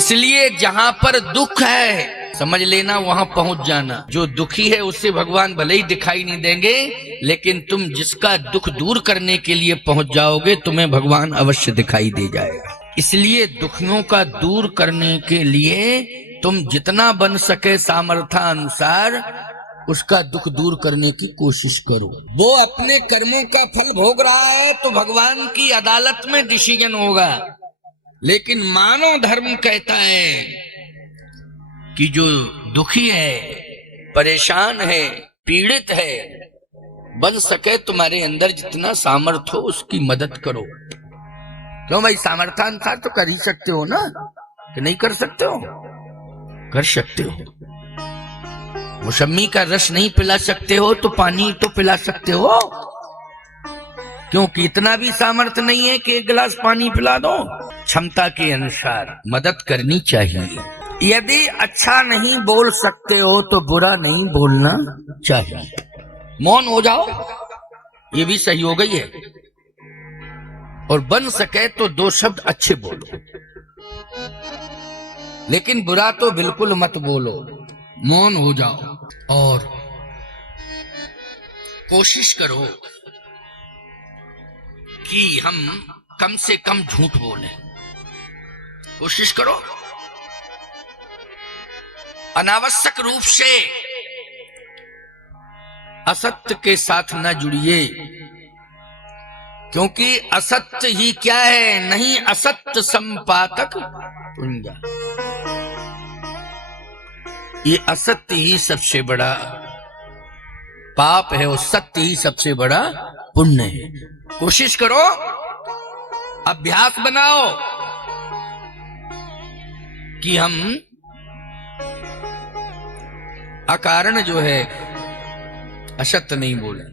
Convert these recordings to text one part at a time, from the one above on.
इसलिए जहां पर दुख है समझ लेना वहां पहुंच जाना। जो दुखी है उससे भगवान भले ही दिखाई नहीं देंगे, लेकिन तुम जिसका दुख दूर करने के लिए पहुंच जाओगे तुम्हें भगवान अवश्य दिखाई दे जाएगा। इसलिए दुखियों का दूर करने के लिए तुम जितना बन सके सामर्थ्यानुसार उसका दुख दूर करने की कोशिश करो। वो अपने कर्मों का फल भोग रहा है तो भगवान की अदालत में डिसीजन होगा, लेकिन मानव धर्म कहता है कि जो दुखी है, परेशान है, पीड़ित है, बन सके तुम्हारे अंदर जितना सामर्थ्य हो उसकी मदद करो। क्यों भाई, सामर्थ्यानुसार तो कर ही सकते हो ना, कि नहीं कर सकते हो? कर सकते हो। मौसमी का रस नहीं पिला सकते हो तो पानी तो पिला सकते हो, क्योंकि इतना भी सामर्थ्य नहीं है कि एक गिलास पानी पिला दो। क्षमता के अनुसार मदद करनी चाहिए। यदि अच्छा नहीं बोल सकते हो तो बुरा नहीं बोलना चाहिए। मौन हो जाओ, ये भी सही हो गई है। और बन सके तो दो शब्द अच्छे बोलो, लेकिन बुरा तो बिल्कुल मत बोलो। मौन हो जाओ और कोशिश करो कि हम कम से कम झूठ बोलें। कोशिश करो, अनावश्यक रूप से असत्य के साथ न जुड़िए, क्योंकि असत्य ही क्या है, नहीं असत्य संपातक पुण्य। ये असत्य ही सबसे बड़ा पाप है और सत्य ही सबसे बड़ा पुण्य है। कोशिश करो, अभ्यास बनाओ कि हम अकारण जो है असत्य नहीं बोले।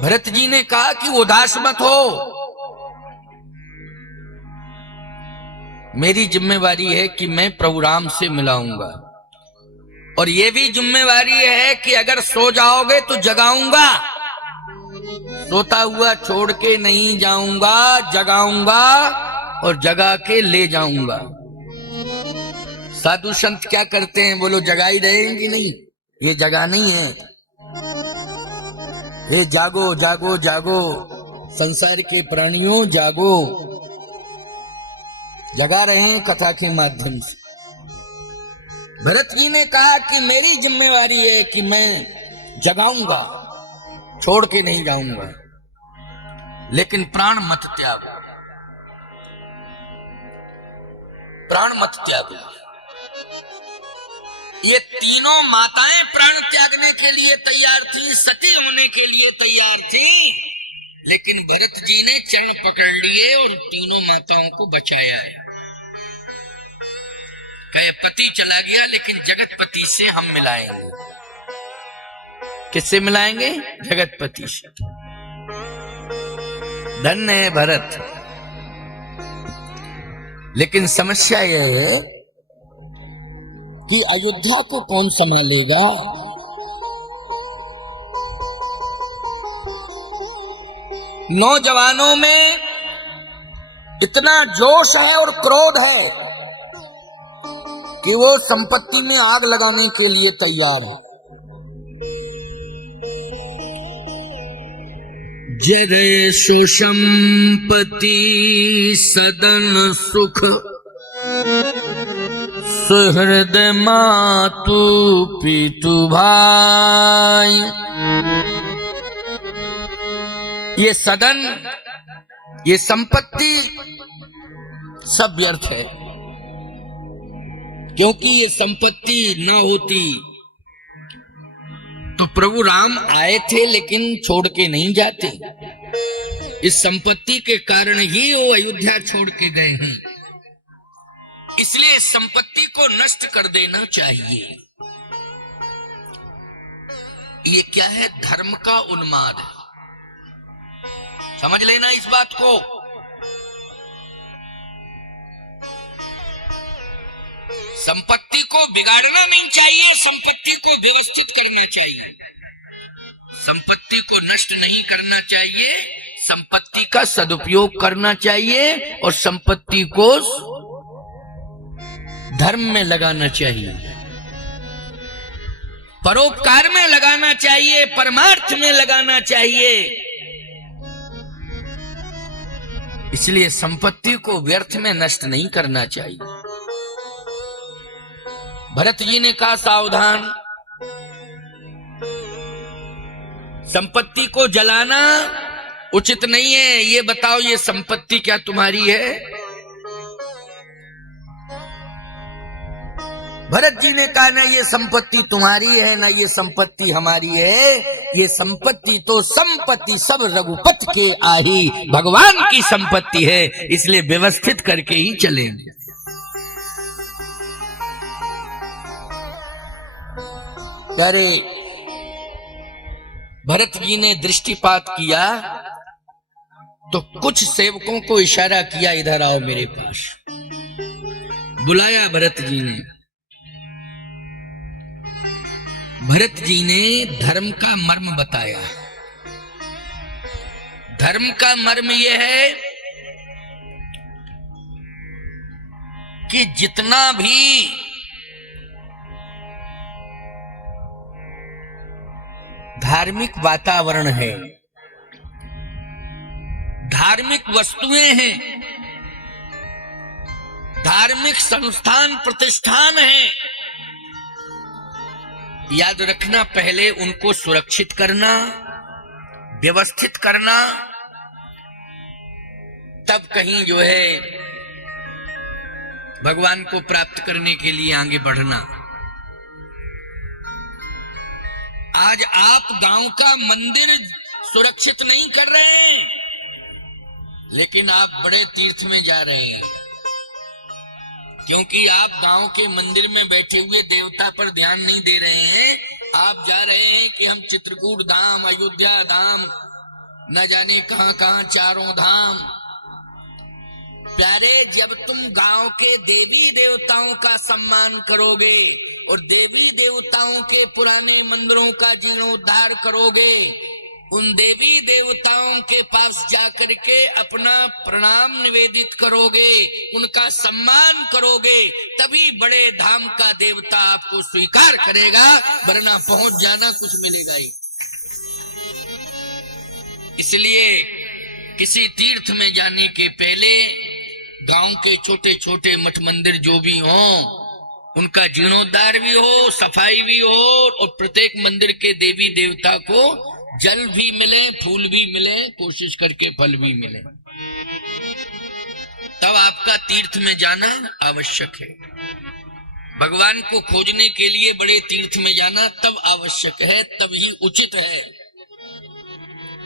भरत जी ने कहा कि उदास मत हो, मेरी जिम्मेवारी है कि मैं प्रभु राम से मिलाऊंगा, और ये भी जिम्मेवारी है कि अगर सो जाओगे तो जगाऊंगा, सोता हुआ छोड़ के नहीं जाऊंगा, जगाऊंगा और जगा के ले जाऊंगा। साधु संत क्या करते हैं, बोलो जगा ही रहेंगे कि नहीं? ये जगा नहीं है, ये जागो जागो जागो, संसार के प्राणियों जागो। जगा रहे हैं कथा के माध्यम से। भरत जी ने कहा कि मेरी जिम्मेवारी है कि मैं जगाऊंगा, छोड़ के नहीं जाऊंगा, लेकिन प्राण मत त्यागो, प्राण मत त्यागो। ये तीनों माताएं प्राण त्यागने के लिए तैयार थी, सती होने के लिए तैयार थी, लेकिन भरत जी ने चरण पकड़ लिए और तीनों माताओं को बचाया है। कहे पति चला गया लेकिन जगत पति से हम मिलाएंगे। किससे मिलाएंगे? जगत पति से। धन्य है भरत। लेकिन समस्या यह है कि अयोध्या को कौन संभालेगा? नौजवानों में इतना जोश है और क्रोध है कि वो संपत्ति में आग लगाने के लिए तैयार है। जरे सो संपत्ति सदन सुख, सुहृदय मातु पितु भाई। ये सदन, ये संपत्ति सब व्यर्थ है, क्योंकि ये संपत्ति न होती तो प्रभु राम आए थे लेकिन छोड़ के नहीं जाते। इस संपत्ति के कारण ही वो अयोध्या छोड़ के गए हैं। इसलिए इस संपत्ति को नष्ट कर देना चाहिए। ये क्या है? धर्म का उन्माद है। समझ लेना इस बात को। संपत्ति को बिगाड़ना नहीं चाहिए, संपत्ति को व्यवस्थित करना चाहिए। संपत्ति को नष्ट नहीं करना चाहिए, संपत्ति का सदुपयोग करना चाहिए और संपत्ति को धर्म में लगाना चाहिए, परोपकार में लगाना चाहिए, परमार्थ में लगाना चाहिए। इसलिए संपत्ति को व्यर्थ में नष्ट नहीं करना चाहिए। भरत जी ने कहा सावधान, संपत्ति को जलाना उचित नहीं है। ये बताओ, ये संपत्ति क्या तुम्हारी है? भरत जी ने कहा, ना ये संपत्ति तुम्हारी है, ना ये संपत्ति हमारी है। ये संपत्ति तो संपत्ति सब रघुपत के आही, भगवान की संपत्ति है, इसलिए व्यवस्थित करके ही चलेंगे। अरे भरत जी ने दृष्टिपात किया तो कुछ सेवकों को इशारा किया, इधर आओ मेरे पास। बुलाया भरत जी ने। भरत जी ने धर्म का मर्म बताया। धर्म का मर्म यह है कि जितना भी धार्मिक वातावरण है, धार्मिक वस्तुएं हैं, धार्मिक संस्थान प्रतिष्ठान हैं, याद रखना पहले उनको सुरक्षित करना, व्यवस्थित करना, तब कहीं जो है भगवान को प्राप्त करने के लिए आगे बढ़ना। आज आप गांव का मंदिर सुरक्षित नहीं कर रहे हैं, लेकिन आप बड़े तीर्थ में जा रहे हैं, क्योंकि आप गांव के मंदिर में बैठे हुए देवता पर ध्यान नहीं दे रहे हैं। आप जा रहे हैं कि हम चित्रकूट धाम, अयोध्या धाम, न जाने कहां कहां चारों धाम। प्यारे, जब तुम गांव के देवी देवताओं का सम्मान करोगे और देवी देवताओं के पुराने मंदिरों का जीर्णोद्धार करोगे, उन देवी देवताओं के पास जाकर के अपना प्रणाम निवेदित करोगे, उनका सम्मान करोगे, तभी बड़े धाम का देवता आपको स्वीकार करेगा, वरना पहुंच जाना कुछ मिलेगा ही। इसलिए किसी तीर्थ में जाने के पहले गांव के छोटे छोटे मठ मंदिर जो भी हों, उनका जीर्णोद्धार भी हो, सफाई भी हो, और प्रत्येक मंदिर के देवी देवता को जल भी मिले, फूल भी मिले, कोशिश करके फल भी मिले, तब आपका तीर्थ में जाना आवश्यक है। भगवान को खोजने के लिए बड़े तीर्थ में जाना तब आवश्यक है, तब ही उचित है,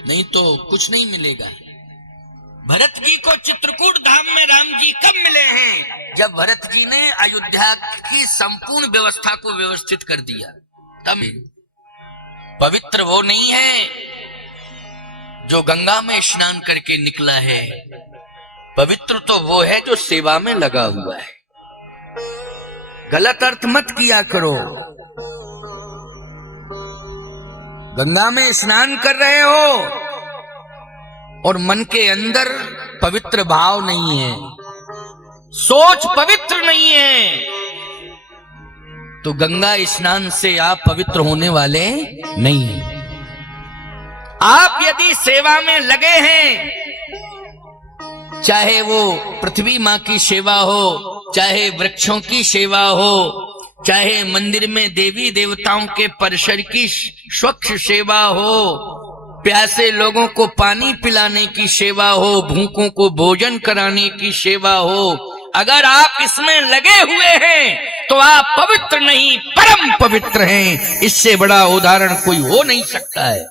नहीं तो कुछ नहीं मिलेगा। भरत जी को चित्रकूट धाम में राम जी कब मिले हैं? जब भरत जी ने अयोध्या की संपूर्ण व्यवस्था को व्यवस्थित कर दिया, तब। पवित्र वो नहीं है जो गंगा में स्नान करके निकला है, पवित्र तो वो है जो सेवा में लगा हुआ है। गलत अर्थ मत किया करो। गंगा में स्नान कर रहे हो और मन के अंदर पवित्र भाव नहीं है, सोच पवित्र नहीं है, तो गंगा स्नान से आप पवित्र होने वाले नहीं हैं। आप यदि सेवा में लगे हैं, चाहे वो पृथ्वी माँ की सेवा हो, चाहे वृक्षों की सेवा हो, चाहे मंदिर में देवी देवताओं के परिसर की स्वच्छ सेवा हो, प्यासे लोगों को पानी पिलाने की सेवा हो, भूखों को भोजन कराने की सेवा हो, अगर आप इसमें लगे हुए हैं तो आप पवित्र नहीं, परम पवित्र हैं। इससे बड़ा उदाहरण कोई हो नहीं सकता है।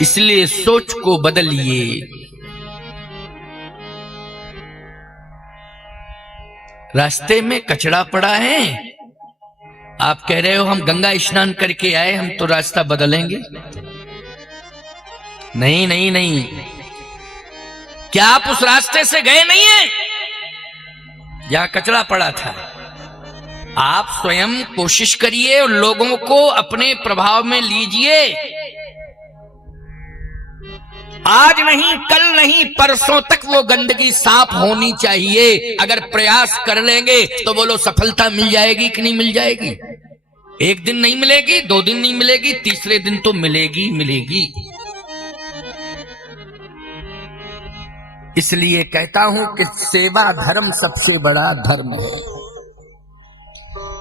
इसलिए सोच को बदलिए। रास्ते में कचरा पड़ा है, आप कह रहे हो हम गंगा स्नान करके आए, हम तो रास्ता बदलेंगे? नहीं नहीं नहीं, क्या आप उस रास्ते से गए नहीं हैं जहां कचरा पड़ा था? आप स्वयं कोशिश करिए और लोगों को अपने प्रभाव में लीजिए। आज नहीं, कल नहीं, परसों तक वो गंदगी साफ होनी चाहिए। अगर प्रयास कर लेंगे तो बोलो सफलता मिल जाएगी कि नहीं मिल जाएगी? एक दिन नहीं मिलेगी, 2 दिन नहीं मिलेगी, तीसरे दिन तो मिलेगी मिलेगी। इसलिए कहता हूं कि सेवा धर्म सबसे बड़ा धर्म है।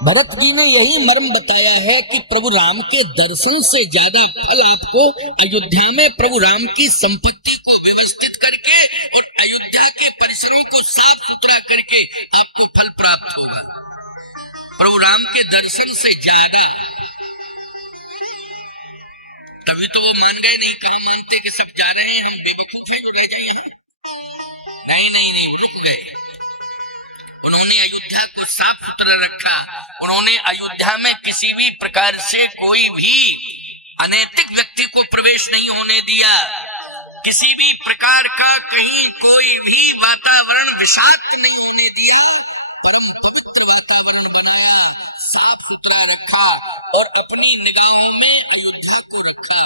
भरत जी ने यही मर्म बताया है कि प्रभु राम के दर्शन से ज्यादा फल आपको अयोध्या में प्रभु राम की संपत्ति को व्यवस्थित करके और अयोध्या के परिसरों को साफ सुथरा करके आपको फल प्राप्त होगा। प्रभु राम के दर्शन से ज्यादा। तभी तो वो मान गए, नहीं कहा मानते कि सब जा रहे हैं, हम बेवकूफ हैं जो रह जाए यहाँ। नहीं, रुक गए। उन्होंने अयोध्या को साफ सुथरा रखा। उन्होंने अयोध्या में किसी भी प्रकार से कोई भी अनैतिक व्यक्ति को प्रवेश नहीं होने दिया। किसी भी प्रकार का कहीं कोई भी वातावरण विषाक्त नहीं होने दिया। परम पवित्र वातावरण बनाया, साफ सुथरा रखा और अपनी निगाहों में अयोध्या को रखा।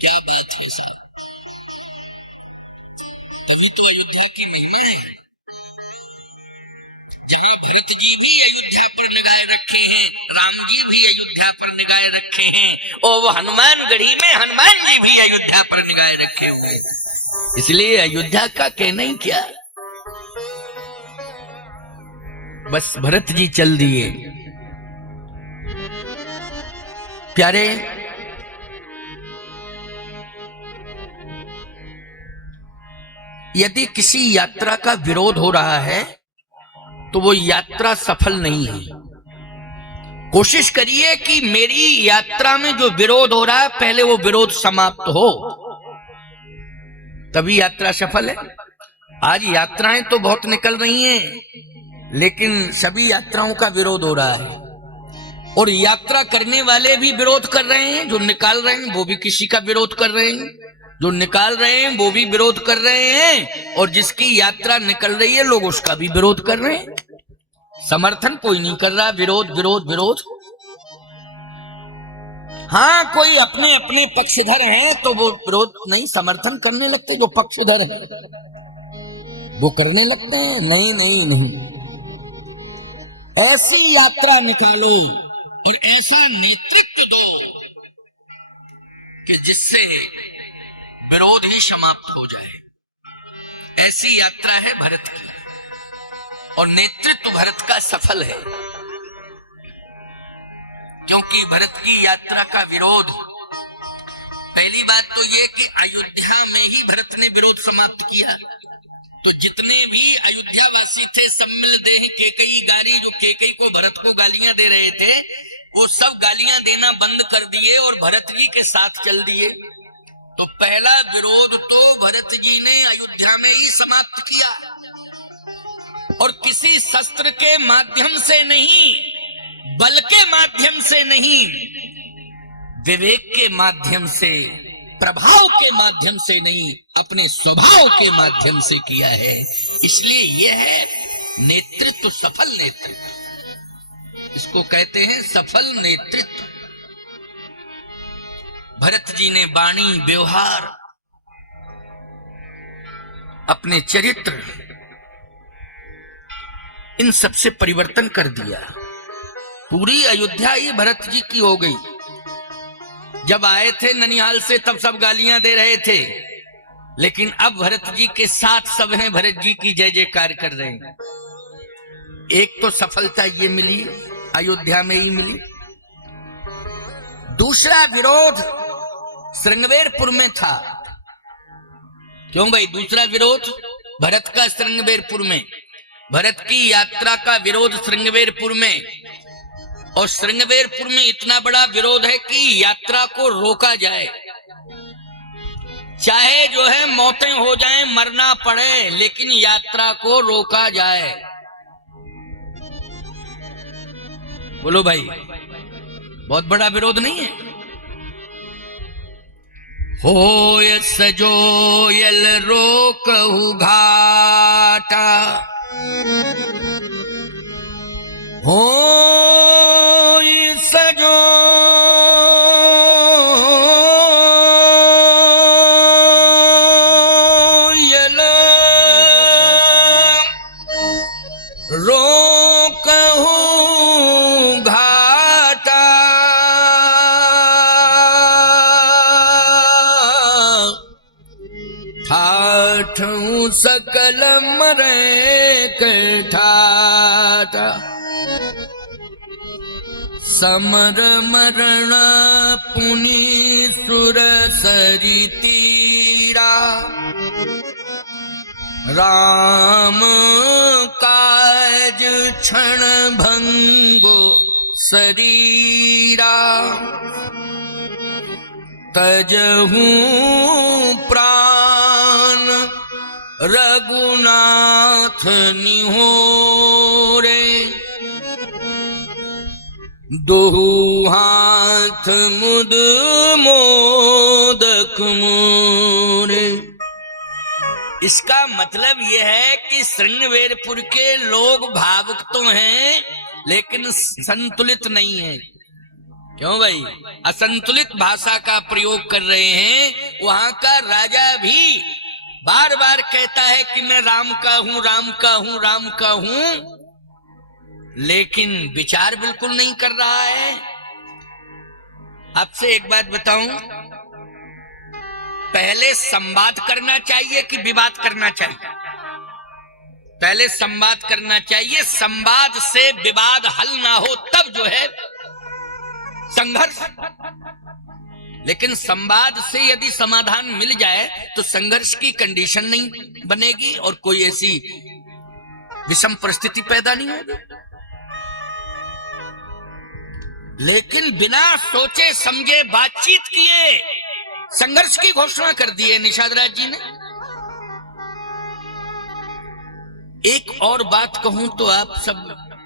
क्या बात है साहब? अभी तो अयोध्या की महिमा है। जहां भरत जी भी अयोध्या पर निगाह रखे हैं, राम जी भी अयोध्या पर निगाह रखे हैं, और वो हनुमानगढ़ी में हनुमान जी भी अयोध्या पर निगाह रखे हुए। इसलिए अयोध्या का कहना ही क्या, बस भरत जी चल दिए। प्यारे, यदि किसी यात्रा का विरोध हो रहा है तो वो यात्रा सफल नहीं है। कोशिश करिए कि मेरी यात्रा में जो विरोध हो रहा है पहले वो विरोध समाप्त हो, तभी यात्रा सफल है। आज यात्राएं तो बहुत निकल रही हैं, लेकिन सभी यात्राओं का विरोध हो रहा है, और यात्रा करने वाले भी विरोध कर रहे हैं। जो निकाल रहे हैं वो भी किसी का विरोध कर रहे हैं, जो निकाल रहे हैं वो भी विरोध कर रहे हैं, और जिसकी यात्रा निकल रही है लोग उसका भी विरोध कर रहे हैं। समर्थन कोई नहीं कर रहा, विरोध विरोध विरोध। हाँ, कोई अपने अपने पक्षधर हैं तो वो विरोध नहीं, समर्थन करने लगते। जो पक्षधर है वो करने लगते हैं। नहीं नहीं नहीं, ऐसी यात्रा निकालो और ऐसा नेतृत्व दो कि जिससे विरोध ही समाप्त हो जाए। ऐसी यात्रा है भरत की, और नेतृत्व भरत का सफल है, क्योंकि भरत की यात्रा का विरोध, पहली बात तो यह कि अयोध्या में ही भरत ने विरोध समाप्त किया। तो जितने भी अयोध्या वासी थे, सम्मिल देह केकई गारी, जो केकई को भरत को गालियां दे रहे थे, वो सब गालियां देना बंद कर दिए और भरत जी के साथ चल दिए। तो पहला विरोध तो भरत जी ने अयोध्या में ही समाप्त किया, और किसी शस्त्र के माध्यम से नहीं, बल के माध्यम से नहीं, विवेक के माध्यम से, प्रभाव के माध्यम से नहीं, अपने स्वभाव के माध्यम से किया है। इसलिए यह है नेतृत्व, सफल नेतृत्व। इसको कहते हैं सफल नेतृत्व। भरत जी ने वाणी, व्यवहार, अपने चरित्र, इन सब से परिवर्तन कर दिया। पूरी अयोध्या ही भरत जी की हो गई। जब आए थे ननिहाल से तब सब गालियां दे रहे थे, लेकिन अब भरत जी के साथ सब हैं, भरत जी की जय जयकार कर रहे हैं। एक तो सफलता ये मिली, अयोध्या में ही मिली। दूसरा विरोध श्रृंगवेरपुर में था। क्यों भाई? दूसरा विरोध भरत का श्रृंगवेरपुर में, भरत की यात्रा का विरोध श्रृंगवेरपुर में, और श्रृंगवेरपुर में इतना बड़ा विरोध है कि यात्रा को रोका जाए। चाहे जो है मौतें हो जाएं, मरना पड़े, लेकिन यात्रा को रोका जाए। बोलो भाई, बहुत बड़ा विरोध नहीं है? होय सजोयल रोकहु घाटा, होय सजो ठाठू सकल मरे के ठाठा, समर मरण पुनि सुर सरी तीरा, राम काज क्षण भंगो शरीरा, तजहू प्राण रघुनाथ निहोरे, दोहु हाथ मुद मोदक मोरे। इसका मतलब यह है कि श्रृंगवेरपुर के लोग भावुक तो हैं लेकिन संतुलित नहीं है। क्यों भाई? असंतुलित भाषा का प्रयोग कर रहे हैं। वहां का राजा भी बार बार कहता है कि मैं राम का हूं, राम का हूं, राम का हूं, लेकिन विचार बिल्कुल नहीं कर रहा है। आपसे एक बात बताऊं, पहले संवाद करना चाहिए कि विवाद करना चाहिए? पहले संवाद करना चाहिए। संवाद से विवाद हल ना हो तब जो है संघर्ष, लेकिन संवाद से यदि समाधान मिल जाए तो संघर्ष की कंडीशन नहीं बनेगी और कोई ऐसी विषम परिस्थिति पैदा नहीं होगी। लेकिन बिना सोचे समझे बातचीत किए संघर्ष की घोषणा कर दी है निषाद राज जी ने। एक और बात कहूं तो आप सब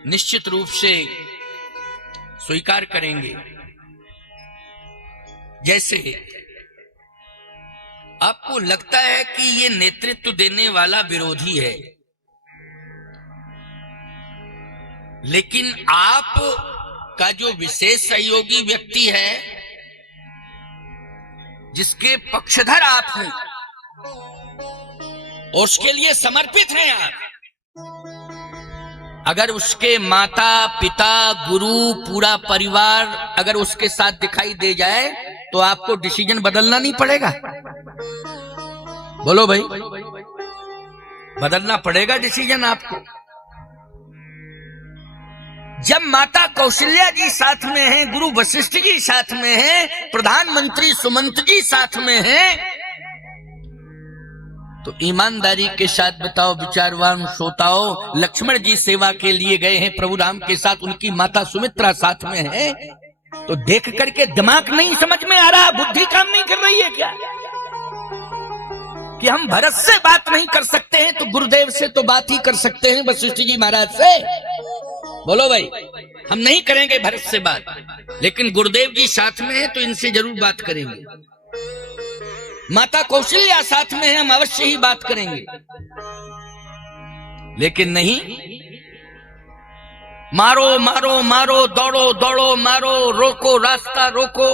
निश्चित रूप से स्वीकार करेंगे, जैसे आपको लगता है कि ये नेतृत्व देने वाला विरोधी है, लेकिन आप का जो विशेष सहयोगी व्यक्ति है, जिसके पक्षधर आप हैं और उसके लिए समर्पित हैं आप, अगर उसके माता पिता गुरु पूरा परिवार अगर उसके साथ दिखाई दे जाए तो आपको डिसीजन बदलना नहीं पड़ेगा? बोलो भाई, बदलना पड़ेगा डिसीजन आपको। जब माता कौशल्या जी साथ में हैं, गुरु वशिष्ठ जी साथ में हैं, प्रधानमंत्री सुमंत जी साथ में हैं, तो ईमानदारी के साथ बताओ, विचारवान श्रोताओं, लक्ष्मण जी सेवा के लिए गए हैं प्रभु राम के साथ, उनकी माता सुमित्रा साथ में है, तो देख करके दिमाग नहीं समझ में आ रहा, बुद्धि काम नहीं कर रही है क्या कि हम भरत से बात नहीं कर सकते हैं तो गुरुदेव से तो बात ही कर सकते हैं, वशिष्ठ जी महाराज से? बोलो भाई, हम नहीं करेंगे भरत से बात, लेकिन गुरुदेव जी साथ में है तो इनसे जरूर बात करेंगे। माता कौशल्या साथ में है, हम अवश्य ही बात करेंगे। लेकिन नहीं, मारो मारो मारो, दौड़ो दौड़ो मारो, रोको रास्ता रोको।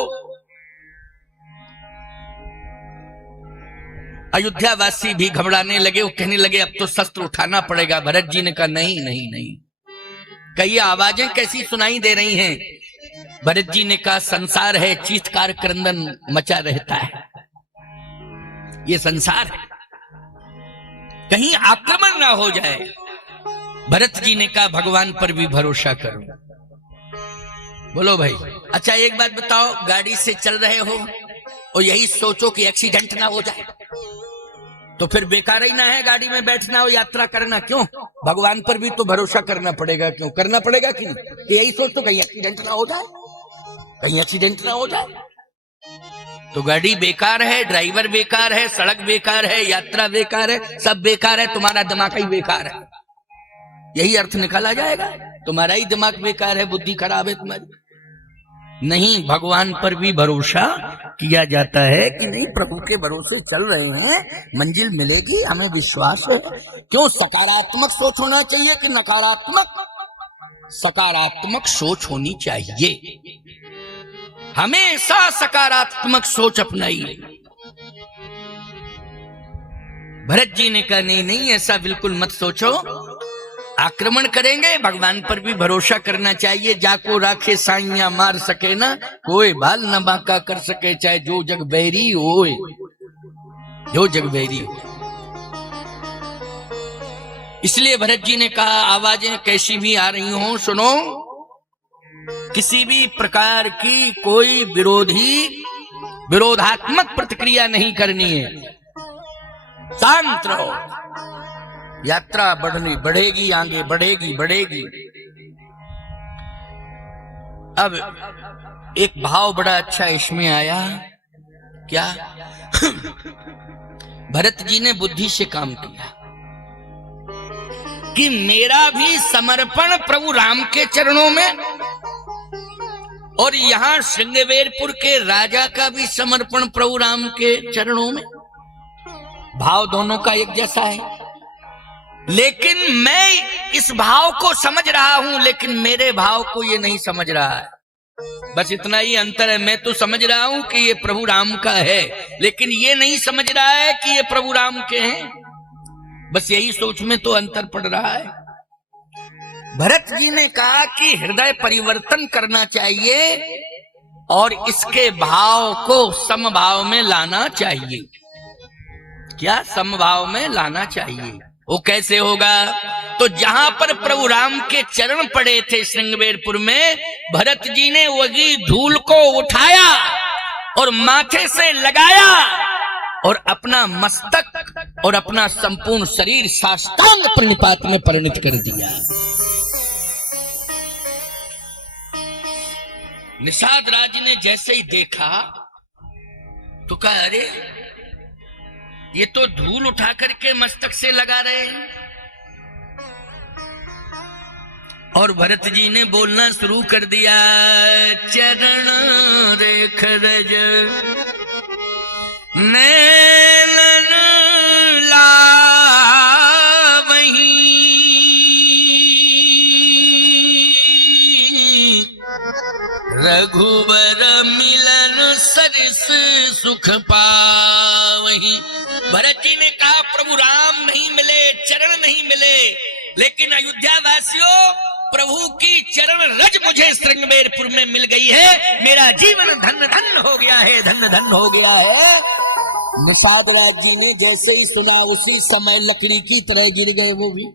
अयोध्यावासी भी घबराने लगे, वो कहने लगे अब तो शस्त्र उठाना पड़ेगा। भरत जी ने कहा नहीं नहीं नहीं। कई आवाजें कैसी सुनाई दे रही हैं। भरत जी ने कहा संसार है, चीत्कार क्रंदन मचा रहता है, ये संसार है, कहीं आक्रमण ना हो जाए। भरत जी ने कहा भगवान पर भी भरोसा करो। बोलो भाई, अच्छा एक बात बताओ, गाड़ी से चल रहे हो और यही सोचो कि एक्सीडेंट ना हो जाए, तो फिर बेकार ही ना है गाड़ी में बैठना और यात्रा करना। क्यों? भगवान पर भी तो भरोसा करना पड़ेगा। क्यों करना पड़ेगा? क्यों? यही सोच तो कहीं एक्सीडेंट ना हो जाए, कहीं एक्सीडेंट ना हो जाए। तो गाड़ी बेकार है, ड्राइवर बेकार है, सड़क बेकार है, यात्रा बेकार है, सब बेकार है, तुम्हारा दिमाग ही बेकार है, यही अर्थ निकाला जाएगा। तुम्हारा ही दिमाग बेकार है, बुद्धि खराब है तुम्हारी। नहीं, भगवान पर भी भरोसा किया जाता है कि नहीं, प्रभु के भरोसे चल रहे हैं, मंजिल मिलेगी, हमें विश्वास है। क्यों? सकारात्मक सोच होना चाहिए कि नकारात्मक? सकारात्मक सोच होनी चाहिए, हमेशा सकारात्मक सोच अपनाइए। भरत जी ने कहा नहीं नहीं, ऐसा बिल्कुल मत सोचो, आक्रमण करेंगे, भगवान पर भी भरोसा करना चाहिए। जाको राखे साइया मार सके ना, कोई बाल न बांका कर सके, चाहे जो जग बैरी होए। जो जगबैरी हो। इसलिए भरत जी ने कहा आवाजें कैसी भी आ रही हों सुनो, किसी भी प्रकार की कोई विरोधात्मक प्रतिक्रिया नहीं करनी है, शांत रहो। यात्रा बढ़ेगी, आगे बढ़ेगी। अब एक भाव बड़ा अच्छा इसमें आया, क्या? भरत जी ने बुद्धि से काम किया कि मेरा भी समर्पण प्रभु राम के चरणों में, और यहां श्रृंगवेरपुर के राजा का भी समर्पण प्रभु राम के चरणों में। भाव दोनों का एक जैसा है, लेकिन मैं इस भाव को समझ रहा हूं, लेकिन मेरे भाव को ये नहीं समझ रहा है। बस इतना ही अंतर है। मैं तो समझ रहा हूं कि ये प्रभु राम का है, लेकिन ये नहीं समझ रहा है कि ये प्रभु राम के हैं। बस यही सोच में तो अंतर पड़ रहा है। भरत जी ने कहा कि हृदय परिवर्तन करना चाहिए और इसके भाव को समभाव में लाना चाहिए। क्या? समभाव में लाना चाहिए। वो कैसे होगा? तो जहां पर प्रभु राम के चरण पड़े थे श्रृंगवेरपुर में, भरत जी ने वही धूल को उठाया और माथे से लगाया और अपना मस्तक और अपना संपूर्ण शरीर साष्टांग प्रणिपात में परिणत कर दिया। निषाद राज ने जैसे ही देखा तो कहा, अरे ये तो धूल उठा करके मस्तक से लगा रहे हैं। और भरत जी ने बोलना शुरू कर दिया, चरण रेख रज नैलन लावहीं, रघुबर मिलन सरिस सुख पावहीं। भरत जी ने कहा प्रभु राम नहीं मिले, चरण नहीं मिले, लेकिन अयोध्या वासियों प्रभु की चरण रज मुझे श्रृंगवेरपुर में मिल गई है। मेरा जीवन धन्य धन्य हो गया है, धन्य धन्य हो गया है। निषाद राज जी ने जैसे ही सुना उसी समय लकड़ी की तरह गिर गए। वो भी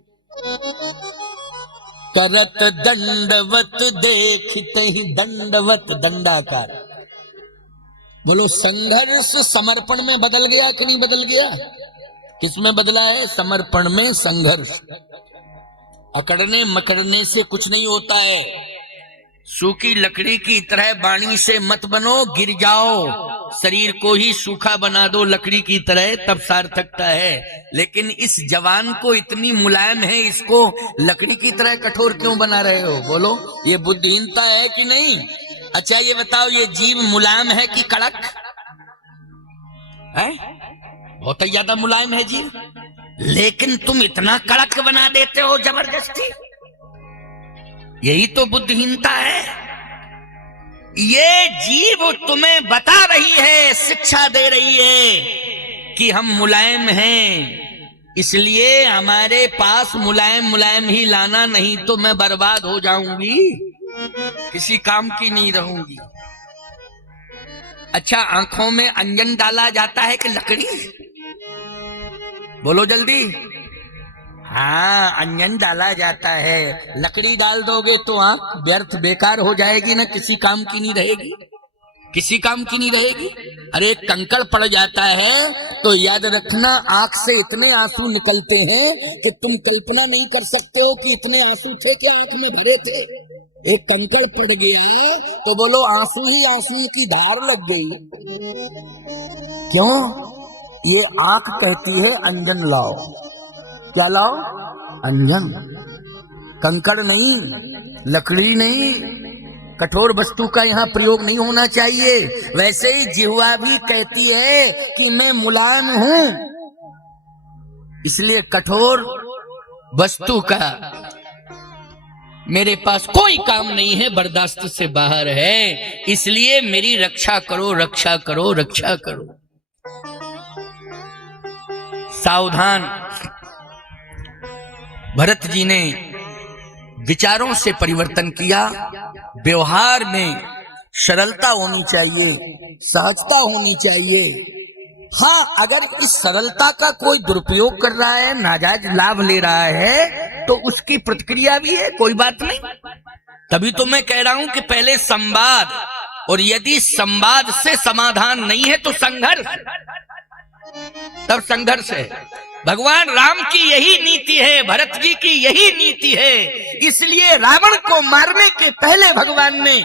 करत दंडवत देखते ही दंडवत दंडाकार। बोलो संघर्ष समर्पण में बदल गया कि नहीं बदल गया? किसमें बदला है? समर्पण में संघर्ष। अकड़ने मकड़ने से कुछ नहीं होता है। सूखी लकड़ी की तरह वाणी से मत बनो, गिर जाओ। शरीर को ही सूखा बना दो लकड़ी की तरह, तब सार्थकता है। लेकिन इस जवान को इतनी मुलायम है, इसको लकड़ी की तरह कठोर क्यों बना रहे हो? बोलो, ये बुद्धिहीनता है कि नहीं? अच्छा ये बताओ, ये जीव मुलायम है कि कड़क है? बहुत ही ज्यादा मुलायम है जीव, लेकिन तुम इतना कड़क बना देते हो जबरदस्ती। यही तो बुद्धिहीनता है। ये जीव तुम्हें बता रही है, शिक्षा दे रही है कि हम मुलायम हैं, इसलिए हमारे पास मुलायम मुलायम ही लाना, नहीं तो मैं बर्बाद हो जाऊंगी, किसी काम की नहीं रहूंगी। अच्छा, आंखों में अंजन डाला जाता है कि लकड़ी? बोलो जल्दी। हाँ, अंजन डाला जाता है। लकड़ी डाल दोगे तो आंख व्यर्थ बेकार हो जाएगी ना, किसी काम की नहीं रहेगी, किसी काम की नहीं रहेगी। अरे कंकड़ पड़ जाता है तो याद रखना, आंख से इतने आंसू निकलते हैं कि तुम कल्पना नहीं कर सकते हो कि इतने आंसू थे कि आंख में भरे थे। एक कंकड़ पड़ गया तो बोलो आंसू ही आंसू की धार लग गई। क्यों? ये आंख कहती है अंजन लाओ। क्या लाओ? अंजन। कंकड़ नहीं, लकड़ी नहीं, कठोर वस्तु का यहाँ प्रयोग नहीं होना चाहिए। वैसे ही जिह्वा भी कहती है कि मैं मुलायम हूं, इसलिए कठोर वस्तु का मेरे पास कोई काम नहीं है, बर्दाश्त से बाहर है, इसलिए मेरी रक्षा करो, रक्षा करो, रक्षा करो। सावधान। भरत जी ने विचारों से परिवर्तन किया। व्यवहार में सरलता होनी चाहिए, सहजता होनी चाहिए। हाँ, अगर इस सरलता का कोई दुरुपयोग कर रहा है, नाजायज लाभ ले रहा है, तो उसकी प्रतिक्रिया भी है, कोई बात नहीं। तभी तो मैं कह रहा हूं कि पहले संवाद, और यदि संवाद से समाधान नहीं है तो संघर्ष, तब संघर्ष है। भगवान राम की यही नीति है, भरत जी की यही नीति है। इसलिए रावण को मारने के पहले भगवान ने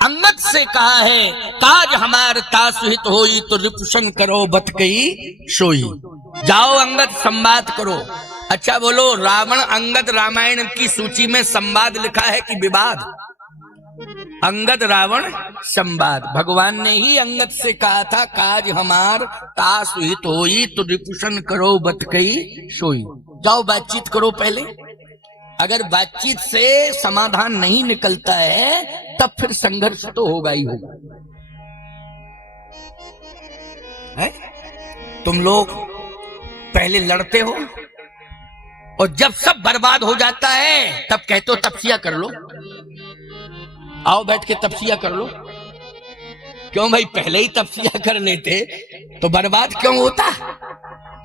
अंगद से कहा है, काज हमार तासुहित होई तो रिपुशन करो बत कही सोई। जाओ अंगद, संवाद करो। अच्छा बोलो, रावण अंगद रामायण की सूची में संवाद लिखा है कि विवाद? अंगद रावण संवाद। भगवान ने ही अंगद से कहा था, काज हमार तासुहित होई तो रिपुशन करो बत कही सोई। जाओ बातचीत करो पहले। अगर बातचीत से समाधान नहीं निकलता है तब फिर संघर्ष तो होगा ही होगा। है? तुम लोग पहले लड़ते हो और जब सब बर्बाद हो जाता है तब कहते हो तपस्या कर लो। आओ बैठ के तपस्या कर लो। क्यों भाई, पहले ही तपस्या कर लेते तो बर्बाद क्यों होता?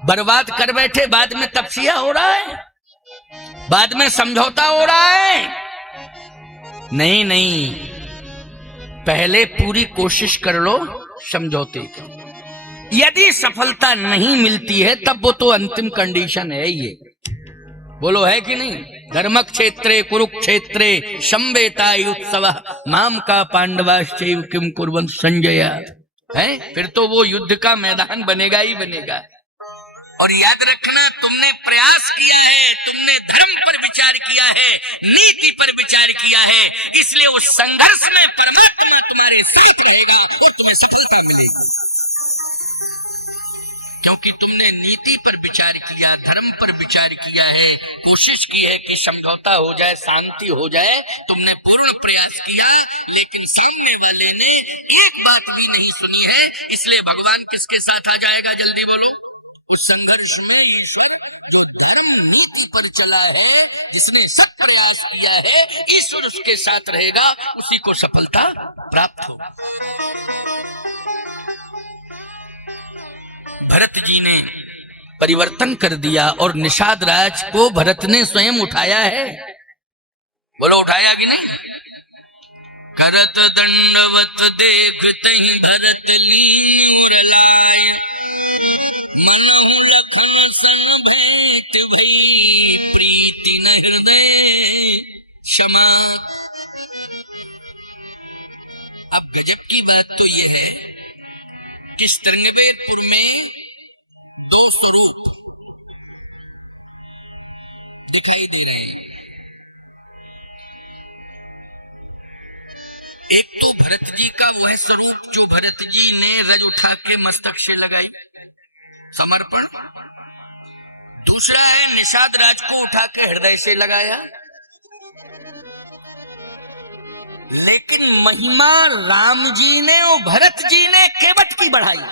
बर्बाद कर बैठे, बाद में तपस्या हो रहा है, बाद में समझौता हो रहा है। नहीं नहीं, पहले पूरी कोशिश कर लो समझौते की। यदि सफलता नहीं मिलती है तब वो तो अंतिम कंडीशन है ये। बोलो है कि नहीं? धर्म क्षेत्रे कुरुक्षेत्रे संवेताय उत्सव माम का पांडवाश्चैव किम कुर्वन्ति संजय। है, फिर तो वो युद्ध का मैदान बनेगा ही बनेगा। और याद रखना, तुमने प्रयास किया है, तुमने धर्म पर विचार किया है, नीति पर विचार किया है, इसलिए उस संघर्ष में परमात्मा तुम्हारे साथ रहेगा, तुम्हें सफलता मिलेगी। क्योंकि तुमने नीति पर विचार किया, धर्म पर विचार किया है, कोशिश की है कि समझौता हो जाए, शांति हो जाए। तुमने पूर्ण प्रयास किया, लेकिन सामने वाले ने एक बात भी नहीं सुनी है, इसलिए भगवान किसके साथ आ जाएगा? जल्दी बोलो। संघर्ष में नीति पर चला है, जिसने सब प्रयास किया है, ईश्वर उसके साथ रहेगा, उसी को सफलता प्राप्त हो। भरत जी ने परिवर्तन कर दिया और निषाद राज को भरत ने स्वयं उठाया है। बोलो उठाया कि नहीं? करत दंडवत देखते भरत वीर लाय, प्रीति न हृदय क्षमा। अब गजब की बात तो यह है कि तृणवेदपुर में एक तो भरत जी का वह स्वरूप जो भरत जी ने रज उठा के मस्तक से लगाई, समर्पण। दूसरा है निषाद राज को उठा के हृदय से लगाया। लेकिन महिमा राम जी ने और भरत जी ने केवट की बढ़ाई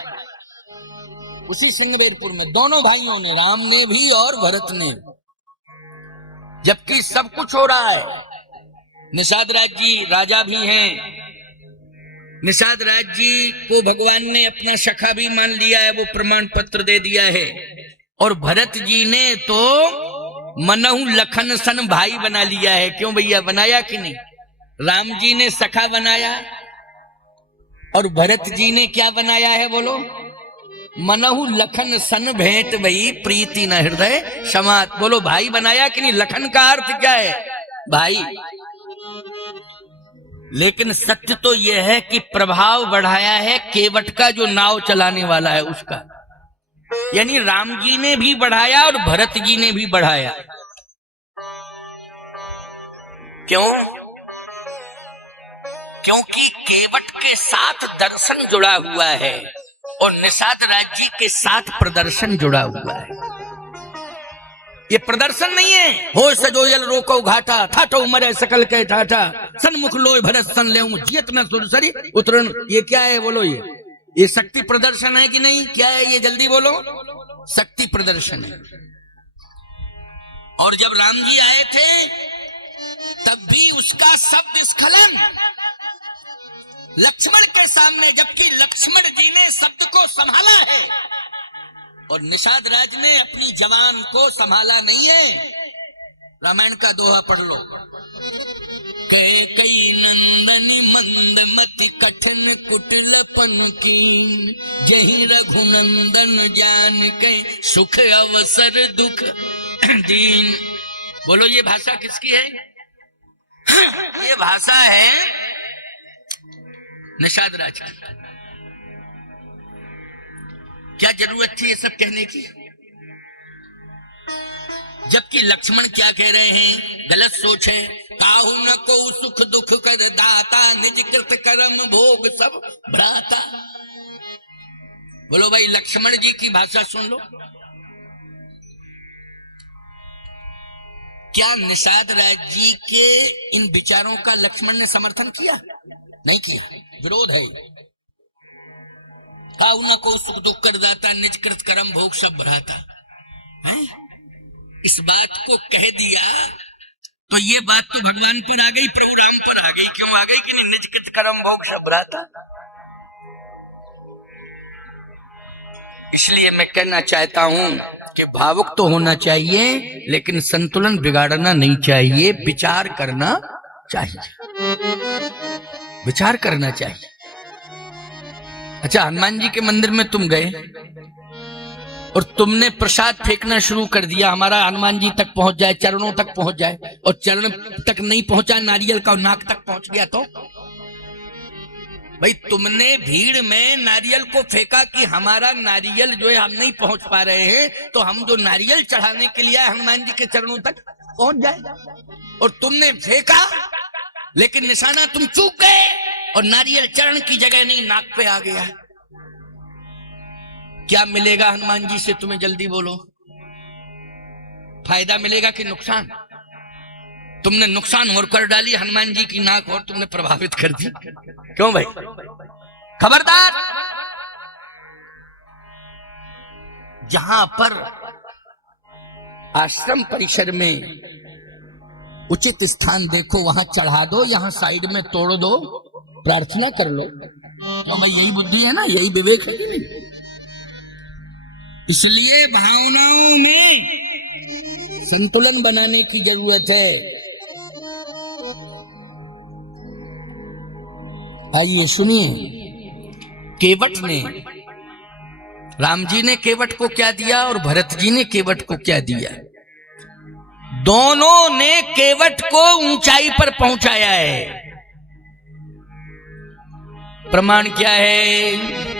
उसी सिंहवेरपुर में, दोनों भाइयों ने, राम ने भी और भरत ने। जबकि सब कुछ हो रहा है। निषाद राज जी राजा भी हैं, निषाद राज जी को भगवान ने अपना सखा भी मान लिया है, वो प्रमाण पत्र दे दिया है। और भरत जी ने तो मनहु लखन सन भाई बना लिया है। क्यों भैया, बनाया कि नहीं? राम जी ने सखा बनाया और भरत जी ने क्या बनाया है? बोलो, मनहु लखन सन भेंट भई प्रीति न हृदय समात। बोलो, भाई बनाया कि नहीं? लखन का अर्थ क्या है? भाई। लेकिन सत्य तो यह है कि प्रभाव बढ़ाया है केवट का, जो नाव चलाने वाला है उसका। यानी राम जी ने भी बढ़ाया और भरत जी ने भी बढ़ाया। क्यों? क्योंकि केवट के साथ दर्शन जुड़ा हुआ है और निषाद राज जी के साथ प्रदर्शन जुड़ा हुआ है। ये प्रदर्शन नहीं है, हो सजोयल रोको घाटा, ठाठो मरे सकल के ठाठा, सन्मुख लोय भरत सन लेऊं जियत में सुरसरी उतरण। ये क्या है? बोलो, ये शक्ति प्रदर्शन है कि नहीं? क्या है ये? जल्दी बोलो। शक्ति प्रदर्शन है। और जब राम जी आए थे तब भी उसका शब्द स्खलन लक्ष्मण के सामने, जबकि लक्ष्मण जी ने शब्द को संभाला है, और निषाद राज ने अपनी जवान को संभाला नहीं है। रामायण का दोहा पढ़ लो। कई नंदनी मंद मति कठिन कुटिलपन कीन, जही रघुनंदन जान के सुख अवसर दुख दीन। बोलो ये भाषा किसकी है? ये भाषा है निषाद राज की। क्या जरूरत थी ये सब कहने की? जबकि लक्ष्मण क्या कह रहे हैं? गलत सोच है। काहू न को सुख दुख कर दाता, निज कृत कर्म भोग सब भ्राता। बोलो भाई, लक्ष्मण जी की भाषा सुन लो। क्या निषाद राज जी के इन विचारों का लक्ष्मण ने समर्थन किया? नहीं किया, विरोध है। काहू न को सुख दुख कर दाता, निज कृत कर्म भोग सब भ्राता। इस बात को कह दिया तो ये बात तो भगवान पर आ गई, प्रभु राम पर आ गई। क्यों आ गई? कि निज कृत कर्म भोग सब भ्राता। इसलिए मैं कहना चाहता हूं कि भावुक तो होना चाहिए, लेकिन संतुलन बिगाड़ना नहीं चाहिए। विचार करना चाहिए, विचार करना चाहिए। अच्छा, हनुमान जी के मंदिर में तुम गए और तुमने प्रसाद फेंकना शुरू कर दिया, हमारा हनुमान जी तक पहुंच जाए, चरणों तक पहुंच जाए, और चरण तक नहीं पहुंचा, नारियल का नाक तक पहुंच गया। तो भाई तुमने भीड़ में नारियल को फेंका कि हमारा नारियल जो है हम नहीं पहुंच पा रहे हैं, तो हम जो नारियल चढ़ाने के लिए हनुमान जी के चरणों तक पहुंच जाए। और तुमने फेंका, लेकिन निशाना तुम चूक गए और नारियल चरण की जगह नहीं, नाक पे आ गया। क्या मिलेगा हनुमान जी से? तुम्हें जल्दी बोलो। फायदा मिलेगा कि नुकसान? तुमने नुकसान और कर डाली, हनुमान जी की नाक और तुमने प्रभावित कर दी। क्यों भाई? खबरदार। जहां पर आश्रम परिसर में उचित स्थान देखो वहां चढ़ा दो, यहां साइड में तोड़ दो, प्रार्थना कर लो। क्यों भाई? यही बुद्धि है ना, यही विवेक है कि नहीं? इसलिए भावनाओं में संतुलन बनाने की जरूरत है। आइए सुनिए, केवट ने, राम जी ने केवट को क्या दिया और भरत जी ने केवट को क्या दिया? दोनों ने केवट को ऊंचाई पर पहुंचाया है। प्रमाण क्या है?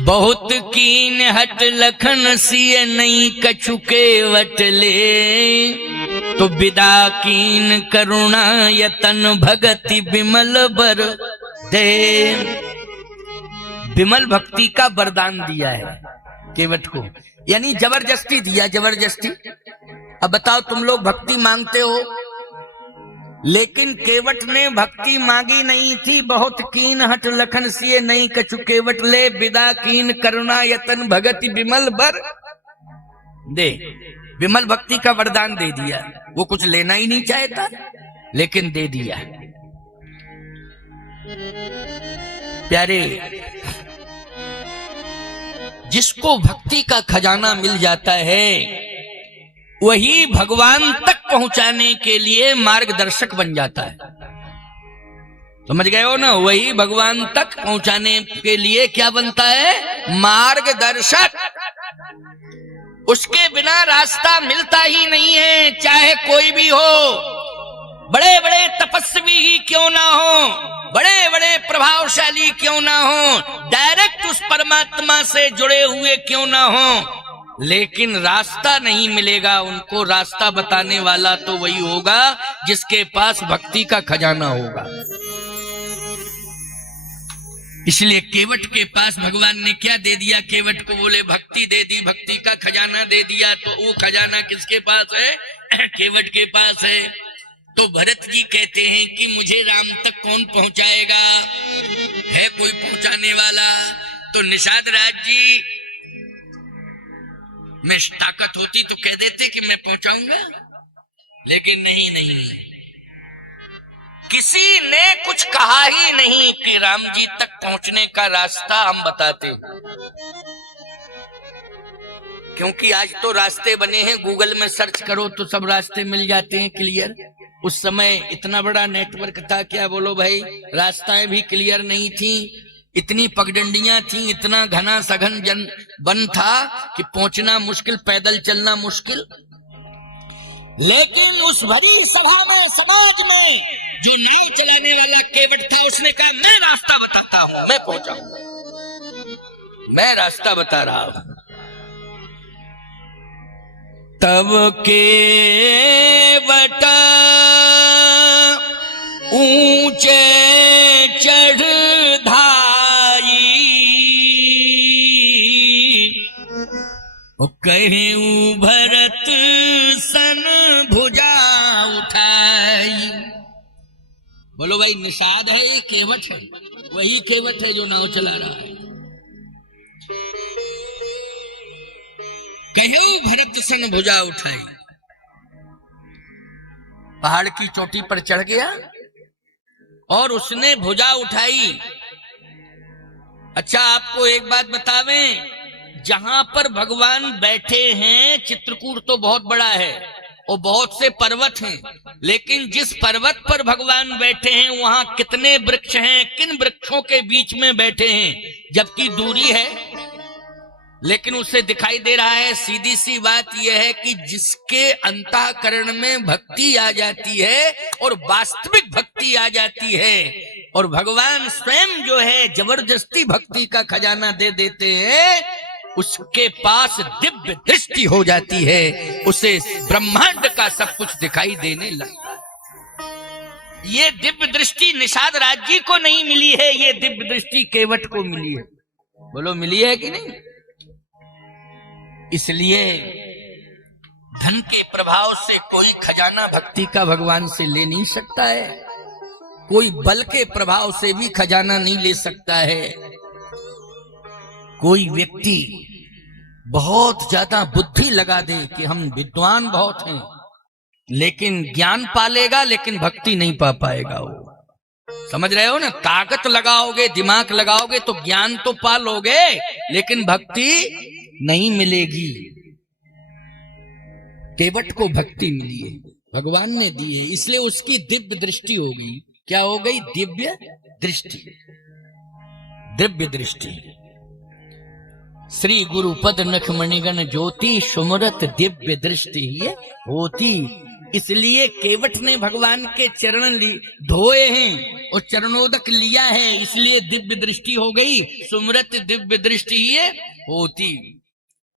बहुत कीन हट लखन सिय नहीं कछु केवट ले, तो विदा कीन करुणा यतन भगति विमल बर दे। विमल भक्ति का वरदान दिया है केवट को, यानी जबरदस्ती दिया, जबरदस्ती। अब बताओ, तुम लोग भक्ति मांगते हो, लेकिन केवट ने भक्ति मांगी नहीं थी। बहुत कीन हट लखन सिए नहीं कछु केवट ले, विदा कीन करुणा यतन भगति विमल बर दे। विमल भक्ति का वरदान दे दिया। वो कुछ लेना ही नहीं चाहता, लेकिन दे दिया। प्यारे, जिसको भक्ति का खजाना मिल जाता है वही भगवान तक पहुंचाने के लिए मार्गदर्शक बन जाता है। समझ गए हो ना? वही भगवान तक पहुंचाने के लिए क्या बनता है? मार्गदर्शक। उसके बिना रास्ता मिलता ही नहीं है, चाहे कोई भी हो। बड़े बड़े तपस्वी ही क्यों ना हो, बड़े बड़े प्रभावशाली क्यों ना हो, डायरेक्ट उस परमात्मा से जुड़े हुए क्यों ना हो, लेकिन रास्ता नहीं मिलेगा उनको। रास्ता बताने वाला तो वही होगा जिसके पास भक्ति का खजाना होगा। इसलिए केवट के पास भगवान ने क्या दे दिया? केवट को बोले भक्ति दे दी, भक्ति का खजाना दे दिया। तो वो खजाना किसके पास है? केवट के पास है। तो भरत जी कहते हैं कि मुझे राम तक कौन पहुंचाएगा? है कोई पहुंचाने वाला? तो निषाद राज जी में ताकत होती तो कह देते कि मैं पहुंचाऊंगा, लेकिन नहीं, किसी ने कुछ कहा ही नहीं कि राम जी तक पहुंचने का रास्ता हम बताते। क्योंकि आज तो रास्ते बने हैं, गूगल में सर्च करो तो सब रास्ते मिल जाते हैं क्लियर। उस समय इतना बड़ा नेटवर्क था क्या बोलो भाई, रास्ताएं भी क्लियर नहीं थी, इतनी पगडंडियां थी, इतना घना सघन जन वन था कि पहुंचना मुश्किल, पैदल चलना मुश्किल। लेकिन उस भरी सभा में, समाज में जो नाव चलाने वाला केवट था, उसने कहा मैं रास्ता बताता हूं, मैं पहुंचा, मैं रास्ता बता रहा हूं। तब केवट ऊंचे चढ़ धाई, कहूं भरत सन भुजा उठाई। बोलो भाई, निषाद है ये केवट है? वही केवट है जो नाव चला रहा है। कहूं भरत सन भुजा उठाई, पहाड़ की चोटी पर चढ़ गया और उसने भुजा उठाई। अच्छा, आपको एक बात बतावें, जहां पर भगवान बैठे हैं, चित्रकूट तो बहुत बड़ा है और बहुत से पर्वत हैं, लेकिन जिस पर्वत पर भगवान बैठे हैं वहां कितने वृक्ष हैं, किन वृक्षों के बीच में बैठे हैं, जबकि दूरी है, लेकिन उसे दिखाई दे रहा है। सीधी सी बात यह है कि जिसके अंतःकरण में भक्ति आ जाती है और वास्तविक भक्ति आ जाती है, और भगवान स्वयं जो है जबरदस्ती भक्ति का खजाना दे देते हैं, उसके पास दिव्य दृष्टि हो जाती है, उसे ब्रह्मांड का सब कुछ दिखाई देने लगता है। ये दिव्य दृष्टि निषाद राज जी को नहीं मिली है, ये दिव्य दृष्टि केवट को मिली है। बोलो, मिली है कि नहीं? इसलिए धन के प्रभाव से कोई खजाना भक्ति का भगवान से ले नहीं सकता है, कोई बल के प्रभाव से भी खजाना नहीं ले सकता है। कोई व्यक्ति बहुत ज्यादा बुद्धि लगा दे कि हम विद्वान बहुत हैं, लेकिन ज्ञान पा लेगा, लेकिन भक्ति नहीं पा पाएगा। वो समझ रहे हो ना, ताकत लगाओगे, दिमाग लगाओगे तो ज्ञान तो पा लोगे, लेकिन भक्ति नहीं मिलेगी। केवट को भक्ति मिली है, भगवान ने दी है, इसलिए उसकी दिव्य दृष्टि हो गई। क्या हो गई? दिव्य दृष्टि। दिव्य दृष्टि। श्री गुरु पद नख मणिगण ज्योति, सुमरत दिव्य दृष्टि होती। इसलिए केवट ने भगवान के चरण धोए हैं और चरणोदक लिया है, इसलिए दिव्य दृष्टि हो गई। सुमरत दिव्य दृष्टि होती।